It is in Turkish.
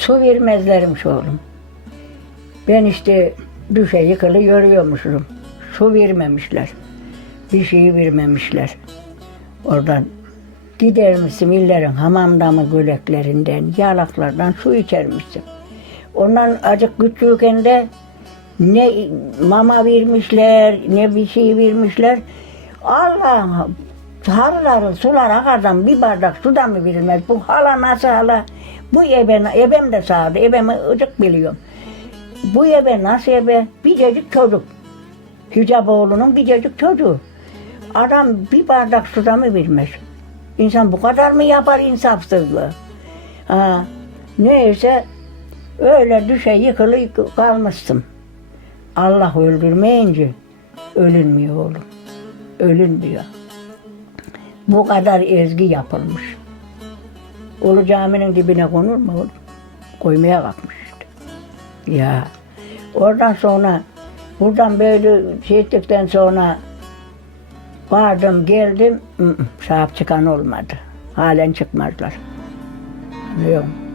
Su vermezlermiş oğlum. Ben işte düşe yıkılı yürüyormuşum. Su vermemişler. Bir şey vermemişler. Oradan gider misin illerin hamamda mı göleklerinden, yalaklardan su içermişsin. Ondan acık küçükken de ne mama vermişler, ne bir şey vermişler. Allah'ım harıları sular akardan bir bardak sudan mı verilmez? Bu hala nasıl hala? Bu ebe, ebem de sağdı, ebemi ıcık biliyorum. Bu ebe nasıl ebe? Bircecik çocuk. Hicaboğlu'nun bircecik çocuğu. Adam bir bardak suda mı vermez? İnsan bu kadar mı yapar insafsızlığı? Ha, neyse öyle düşe yıkılı yıkı- kalmıştım. Allah öldürmeyince ölünmüyor oğlum. Ölünmüyor. Bu kadar ezgi yapılmış. Ulu caminin dibine konur mu? Koymaya kalkmış işte. Ya oradan sonra buradan böyle şey ettikten sonra vardım geldim sahip çıkan olmadı. Halen çıkmazlar. Anlıyor musun?